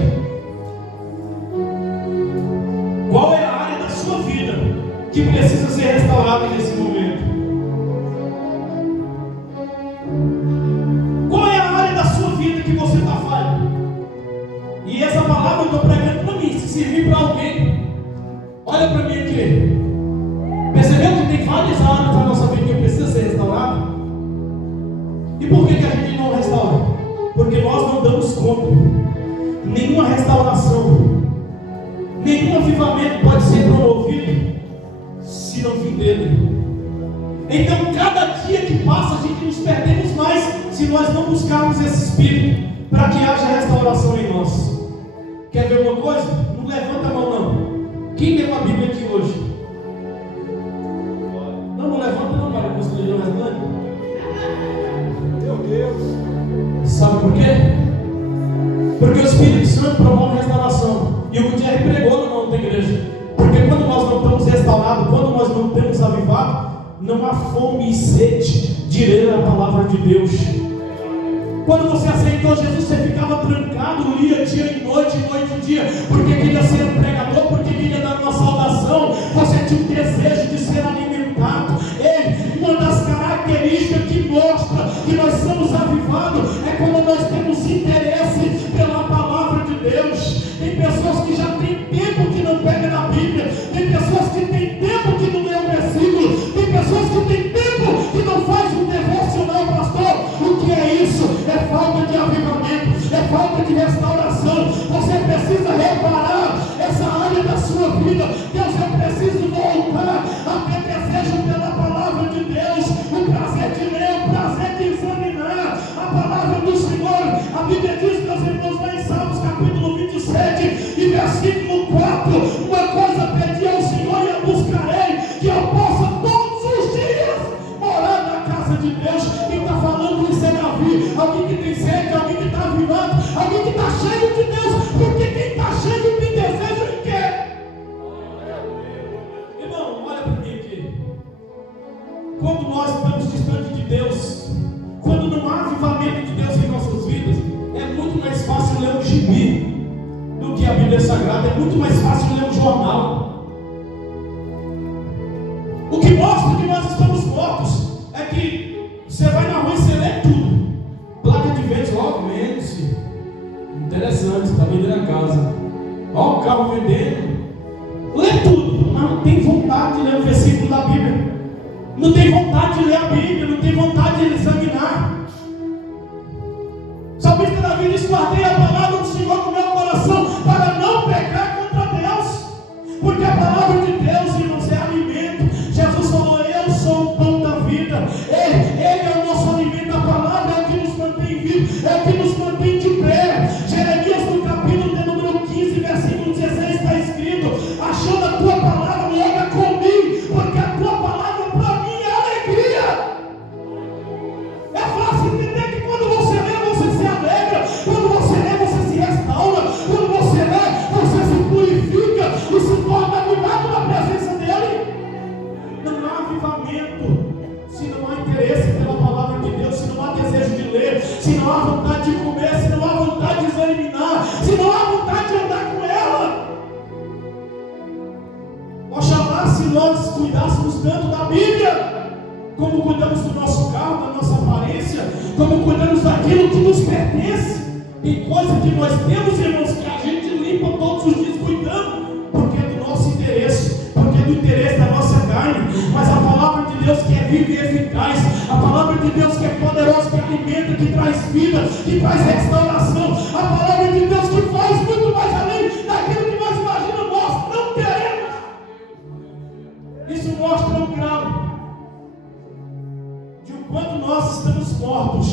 Qual é a área da sua vida que precisa ser restaurada nesse momento? Qual é a área da sua vida que você está falhando? E essa palavra eu estou pregando para mim, se servir para alguém. Olha para mim aqui. Percebeu que tem várias áreas da nossa vida que precisa ser restaurada? E por que a gente não restaura? Porque nós não damos conta. Nenhuma restauração, nenhum avivamento pode ser promovido se não vir dele. Então, cada dia que passa, a gente nos perdemos mais se nós não buscarmos esse Espírito para que haja restauração em nós. Quer ver uma coisa? Não levanta a mão não. Quem leu a Bíblia aqui hoje? Não levanta não, para construir o restante. Meu Deus. Sabe por quê? Porque o Espírito Santo promove restauração. E o Gutierrez pregou no nome da igreja. Porque quando nós não estamos restaurados, quando nós não temos avivado, não há fome e sede de ler a palavra de Deus. Quando você aceitou Jesus, você ficava trancado, lia dia e noite e dia, porque queria ser um pregador, porque queria dar uma saudação. Você tinha um desejo de ser alimentado. Ei, uma das características que mostra que nós somos avivados é quando nós temos interesse pela palavra de Deus. Tem pessoas que já têm tempo que não pegam na Bíblia, tem pessoas que têm tempo que não lê um versículo, tem pessoas que têm tempo que não faz um devocional, pastor. O que é isso? É falta de avivamento, é falta de restauração. Você precisa reparar essa área da sua vida. Deus, eu preciso voltar a ter desejo pela palavra de Deus, o prazer de ler, o prazer de examinar a palavra do Senhor. A Bíblia diz, meus irmãos, lá em Salmos capítulo 27 e versículo 4, uma coisa pedi ao Senhor e a buscarei, que eu possa todos os dias morar na casa de Deus. Quem está falando isso é Davi, alguém que tem sede, alguém que está avivado, alguém que está cheio de Deus, porque quem está cheio de desejo ele quer. Irmão, olha para mim aqui. Quando nós estamos distante de Deus, quando não há avivamento de Deus em nossas vidas, é muito mais fácil ler um gibi do que a Bíblia Sagrada, é muito mais fácil ler um jornal. O que mostra que nós estamos mortos é que você vai na rua e você lê tudo. Placa de venda, ó, vende-se. Interessante, está vendendo a casa. Ó, o carro vendendo. Lê tudo, mas não tem vontade de ler um versículo da Bíblia. Não tem vontade de ler a Bíblia, não tem vontade de examinar. O salmista Davi diz: guardei a palavra do Senhor no meu coração para não pecar contra Deus. Porque a palavra de Deus, irmãos, é alimento. Jesus falou: eu sou o pão da vida. Ele é o nosso alimento. A palavra é o que nos mantém vivos, é o que nos mantém de pé. Jeremias, no capítulo de número 15, versículo 16, está escrito: achando a tua palavra, logo a comi, porque a tua palavra para mim é alegria. É fácil entender que quando você lê, você se alegra. Quando você lê, você se restaura. Quando você lê, você se purifica e se torna animado na presença dele. Não há avivamento se não há interesse pela palavra de Deus, se não há desejo de ler, se não há vontade de comer, se não há vontade de examinar, se não há vontade de andar com ela. Oxalá se nós cuidássemos tanto da Bíblia, como cuidamos do nosso carro, da nossa aparência, como cuidamos daquilo que nos pertence. Tem coisa que nós temos, irmãos, que a gente limpa todos os dias cuidando, porque é do nosso interesse, porque é do interesse da nossa carne. Mas a palavra de Deus que é viva e eficaz, a palavra de Deus que é poderosa, que alimenta, que traz vida, que traz restauração, a palavra de Deus que faz muito mais além daquilo que nós imaginamos, nós não teremos. Isso mostra um grau de o quanto nós estamos mortos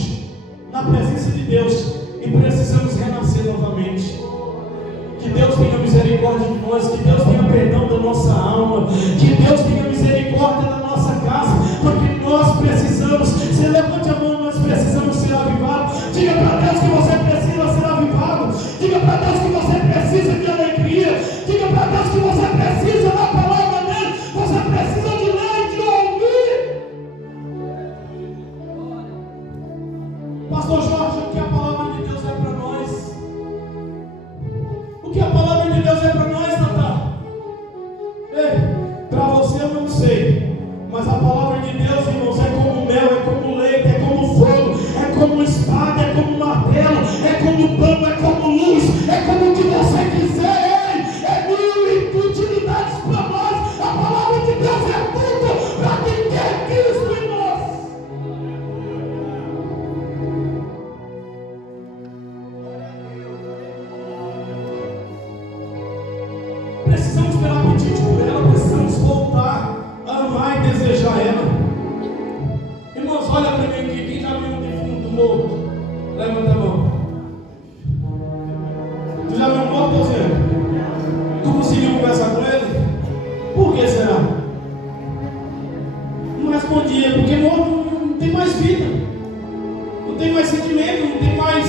na presença de Deus e precisamos renascer novamente. Que Deus tenha misericórdia de nós, que Deus tenha perdão da nossa alma, que Deus tenha misericórdia da nossa casa, porque nós precisamos. Você levante a mão, nós precisamos ser avivados. Diga para Deus que você precisa ser avivado. Diga para Deus que você precisa de alegria. Diga para Deus que você precisa da palavra dele. Você precisa de ler e de ouvir. Pastor Jorge, o que a palavra de Deus é para nós? O que a palavra de Deus é para nós, Natal? Para você eu não sei, mas a palavra de Deus, irmãos, é como mel, é como leite, é como fogo, é como espada, é como martelo, é como pão, é como luz, é como o que você quiser. É mil utilidades para nós. A palavra de Deus é tudo para quem quer Cristo em nós. Precisamos ter apetite por ela, precisamos voltar a amar e desejar ela. Levanta a mão. Tu já viu um morto, José? Tu conseguiu conversar com ele? Por que será? Não respondia, porque morto não tem mais vida, não tem mais sentimento, não tem mais.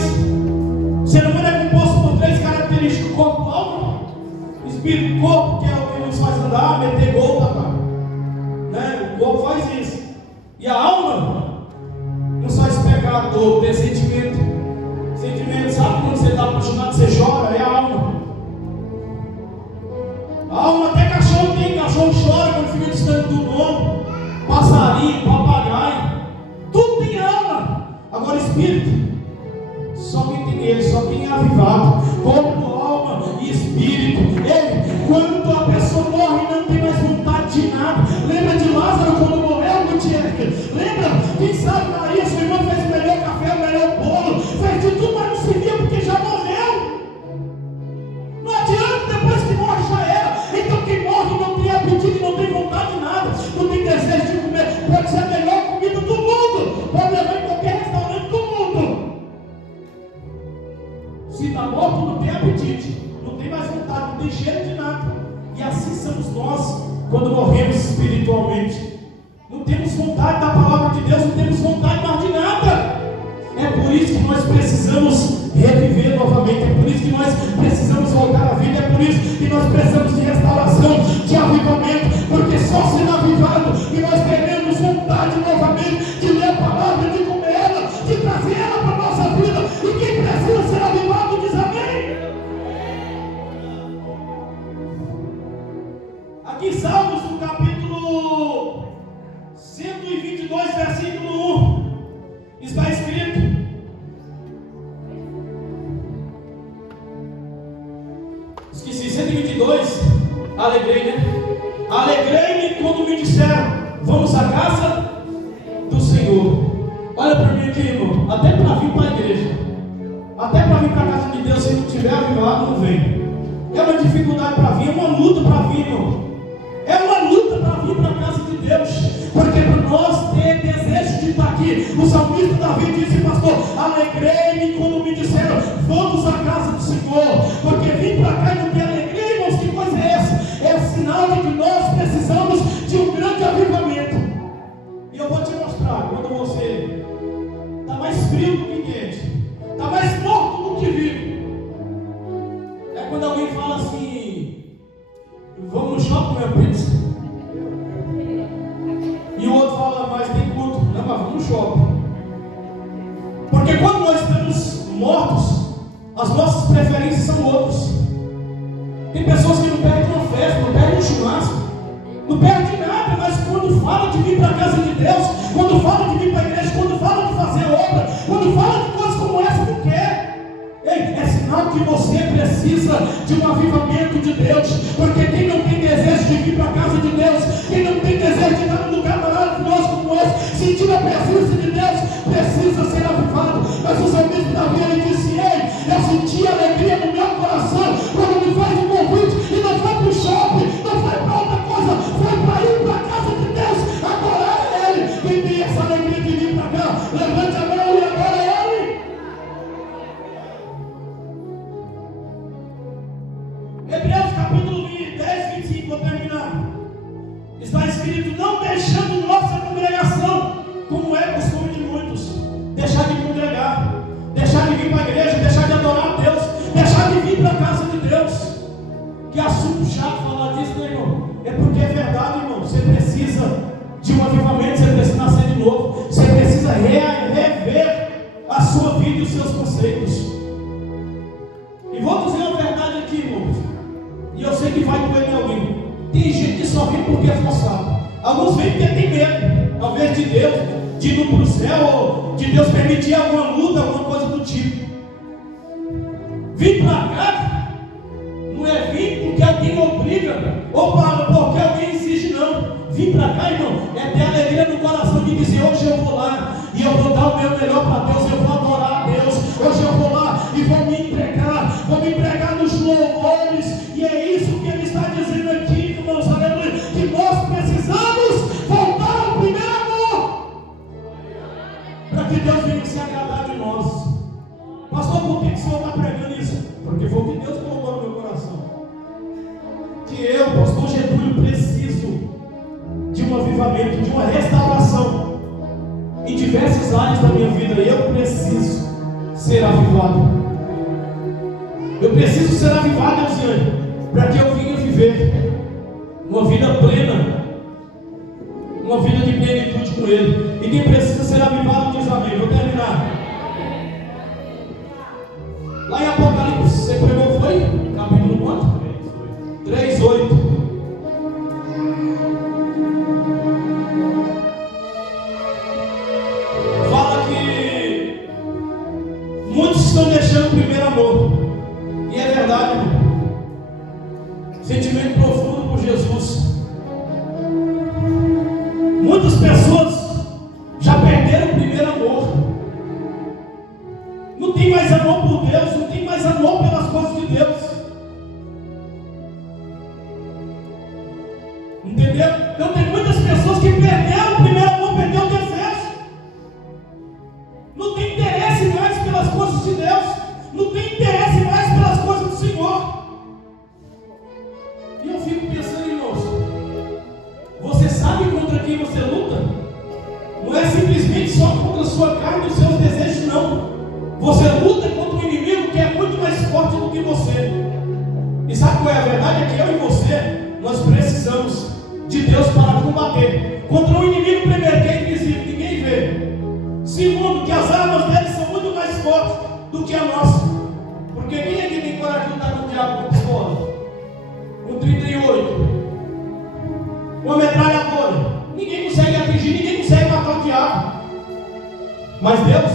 O ser humano é composto por 3 características: corpo, alma, espírito. Corpo, que é o que nos faz andar, meter gol, tá? Né? O corpo faz isso. E a alma nos faz pecar dor, ter sentimento. Sentimento, sabe quando você está apaixonado, você chora? É a alma. A alma, até cachorro tem, cachorro chora quando fica distante do dono. Passarinho, papagaio, tudo tem alma. Agora espírito, só quem tem ele, só quem é avivado. Corpo, alma e espírito. Ei, quando a pessoa morre não tem mais vontade de nada. Lembra de Lázaro quando morreu, Gutierrez? Lembra? Quem sabe Maria, sua irmã, fez o melhor café, o melhor bolo, fez de tudo, mas não servia porque já morreu. Não adianta, depois que morre já era. Então quem morre não tem apetite, não tem vontade de nada, não tem desejo de comer. Pode ser a melhor comida do mundo, pode levar em qualquer restaurante do mundo. Se está morto, não tem apetite, não tem mais vontade, não tem cheiro de nada. E assim somos nós quando morremos espiritualmente. Não temos vontade da palavra de Deus, não temos vontade mais de nada. É por isso que nós precisamos reviver novamente, é por isso que nós precisamos voltar à vida, é por isso que nós precisamos de restauração, de avivamento, porque só sendo avivado e nós teremos vontade novamente de ler a palavra, de comer ela, de trazer ela para a nossa vida. E quem precisa ser avivado diz amém. Aqui Salmos, no capítulo 122, versículo 1, está escrito: esqueci, 122, alegrei, né? Alegrei-me quando me disseram, vamos à casa do Senhor. Olha para mim aqui, irmão, até para vir para a igreja, até para vir para a casa de Deus, se não tiver avivado, não vem. É uma dificuldade para vir, é uma luta para vir, irmão. É uma luta para vir para a casa de Deus, porque para nós ter desejo de estar aqui, o salmista Davi disse, pastor, alegrei-me quando me disseram, vamos à casa do Senhor, porque vir para cá e não ter alegria, irmãos, que coisa é essa? É sinal de que nós precisamos de um grande avivamento. E eu vou te mostrar, quando você está mais frio do que quente, está mais morto do que vivo, é quando alguém fala assim, vamos no shopping comer pizza. E o outro fala, mas tem culto. Não, mas vamos no shopping. Porque quando nós estamos mortos, as nossas preferências são outras. Tem pessoas que não perdem uma festa, não perdem um churrasco, não perdem nada, mas quando fala de vir para a casa de Deus, quando fala de vir para a igreja, quando fala de fazer obra, quando fala de coisas como essa, não quer. Ei, é sinal que você precisa de um avivamento de Deus, porque quem não tem desejo de vir para a casa de Deus, quem não tem desejo de estar num lugar maravilhoso como esse, sentir a presença de Deus, precisa ser avivado. Mas o salmista Davi, ele disse, ei, eu senti alegria no meu coração quando me faz um convite, e não foi para o shopping, não foi para outra coisa, foi para ir para a casa de Deus, adorar a Ele. Quem tem essa alegria de vir para cá, levante a mão e adora a Ele. Hebreus capítulo 10, 25, vou terminar. Está escrito, não deixando nossa congregação, como é costume de muitos, deixar de congregar, deixar de vir para a igreja, deixar de adorar a Deus, deixar de vir para a casa de Deus. Que assunto chato falar disso, né, irmão? É porque é verdade, irmão. Você precisa de um avivamento, você precisa nascer de novo, você precisa rever a sua vida e os seus conceitos. E vou dizer uma verdade aqui, irmãos, e eu sei que vai doer em alguém. Tem gente que só vem porque é forçado. Alguns vêm porque tem medo, talvez de Deus, de ir para o céu, ou de Deus permitir alguma luta, alguma coisa do tipo. Vir para cá não é vir porque alguém obriga, ou porque alguém exige, não. Vir para cá, irmão, é ter alegria no coração de dizer, hoje eu vou lá, e eu vou dar o meu melhor para Deus, eu vou adorar a Deus, hoje eu vou lá e vou me entregar nos louvores. E é isso que ele está dizendo aqui, irmãos, aleluia, que nós precisamos voltar ao primeiro amor, para que Deus venha se agradar de nós. diversas áreas da minha vida e eu preciso ser avivado. Eu preciso ser avivado, Elziane, para que eu venha viver uma vida plena, uma vida de plenitude com Ele. E quem precisa ser avivado diz amém. Vou terminar. Lá em Apocalipse, você pregou, foi? Capítulo quanto? 3:8. Fala que muitos estão deixando o primeiro amor. E é verdade, irmão. Sentimento profundo por Jesus. Muitas pessoas já perderam o primeiro amor. Não tem mais amor por Deus, não tem mais amor pelas coisas de Deus. Entendeu? Então tem muitas pessoas que perderam o primeiro amor, perderam o desejo. Não tem interesse mais pelas coisas de Deus. Não tem interesse mais pelas coisas do Senhor. E eu fico pensando, irmãos, você sabe contra quem você luta? Não é simplesmente só contra a sua carne e os seus desejos, não. Você luta contra um inimigo que é muito mais forte do que você. E sabe qual é a verdade? É que eu e você, nós precisamos de Deus para combater contra um inimigo, primeiro, que é invisível, ninguém vê. Segundo, que as armas dele são muito mais fortes do que a nossa. Porque quem aqui tem coragem de lutar com o diabo com pistola? Com 38? Uma metralhadora? Ninguém consegue atingir, ninguém consegue matar o diabo. Mas Deus,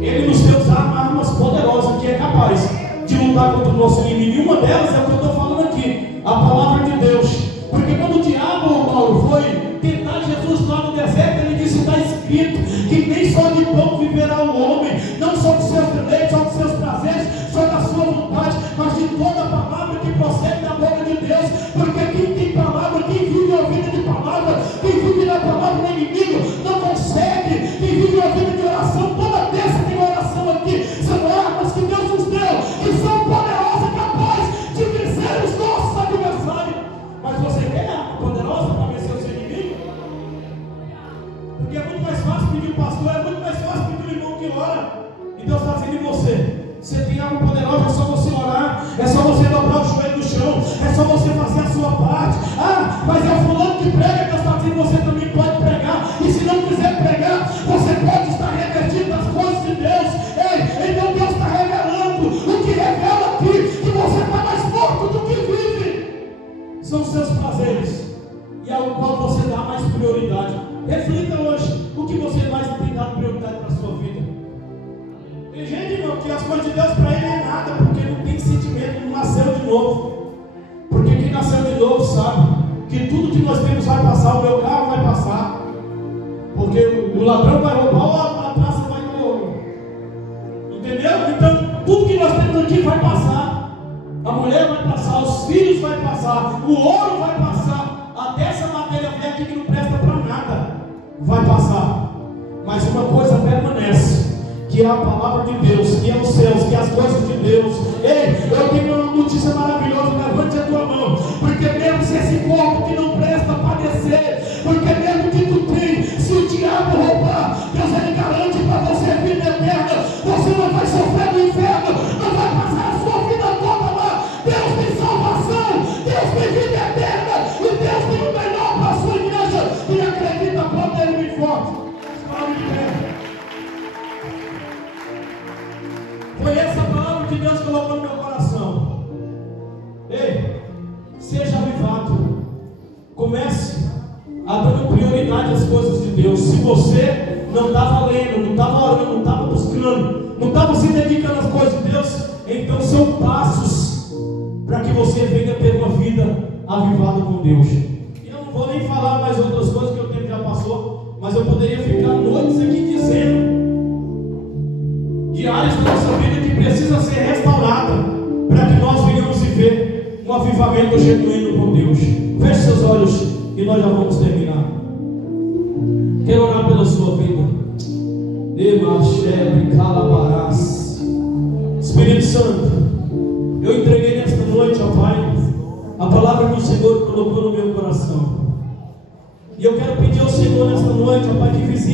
Ele nos deu armas poderosas que é capaz de lutar contra o nosso inimigo. E uma delas é o que eu estou falando aqui, a palavra de Deus. Porque quando o diabo, Paulo, foi tentar Jesus lá no deserto, ele disse: está escrito que nem só de pão viverá o homem, não só dos seus deleites, só dos seus prazeres, só da sua vontade, mas de toda a palavra que procede da boca de Deus. Porque quem tem palavra, quem vive a vida de palavra, quem vive na palavra do inimigo, não consegue. Quem vive a vida de oração, toda terça tem oração aqui. São armas que Deus nos deu, que são poderosas, capazes de vencer os nossos adversários. Mas você quer arma poderosa para vencer o seu inimigo? Porque é muito mais fácil pedir o pastor, é muito mais fácil pedir o irmão que ora. E Deus está dizendo em você: você tem arma poderosa, é só você orar, é só você dobrar o joelho no chão, é só você fazer a sua parte. Ah, mas é o fulano que prega, Deus está dizendo: você também pode pregar. E se não quiser pregar, você pode estar revertido nas coisas de Deus. Ei, então Deus está revelando o que revela aqui, que você está mais morto do que vive. São os seus prazeres, e ao qual você dá mais prioridade. Reflita hoje, o que você mais tem dado prioridade para a sua vida. Tem gente, irmão, que as coisas de Deus para ele é nada, porque não tem sentimento, não nasceu de novo. Porque quem nasceu de novo sabe que tudo que nós temos vai passar, o meu carro vai passar, porque o ladrão vai roubar, a praça vai correr. Entendeu? Então, tudo que nós temos aqui vai passar. A mulher vai passar, os filhos vai passar, o ouro vai passar, até essa matéria velha aqui que não presta para nada vai passar. Mas uma coisa permanece, que é a palavra de Deus, que é os céus, que é as coisas de Deus. Ei, eu tenho uma notícia maravilhosa, levante a tua mão. Porque mesmo se esse corpo que não presta padecer, porque mesmo que tu tem, se o diabo roubar, Deus ele garante para você vida eterna. Você não vai sofrer no inferno, não vai passar a sua vida toda lá. Deus tem salvação, Deus tem vida eterna, e Deus tem o melhor para a sua igreja. E acredita, pode ele bem forte. Foi essa palavra que Deus colocou no meu coração. Ei, seja avivado. Comece a dar prioridade às coisas de Deus. Se você não estava lendo, não estava orando, não estava buscando, não estava se dedicando às coisas de Deus, então são passos para que você venha ter uma vida avivada com Deus. E eu não vou nem falar mais outras coisas, que o tempo já passou, mas eu poderia ficar noites aqui dizendo de áreas da nossa vida que precisa ser restaurada, para que nós venhamos viver um avivamento genuíno com Deus. Feche seus olhos e nós já vamos terminar. Quero orar pela sua vida. Espírito Santo, eu entreguei nesta noite, ó Pai, a palavra que o Senhor colocou no meu coração. E eu quero pedir ao Senhor nesta noite, ó Pai, que visite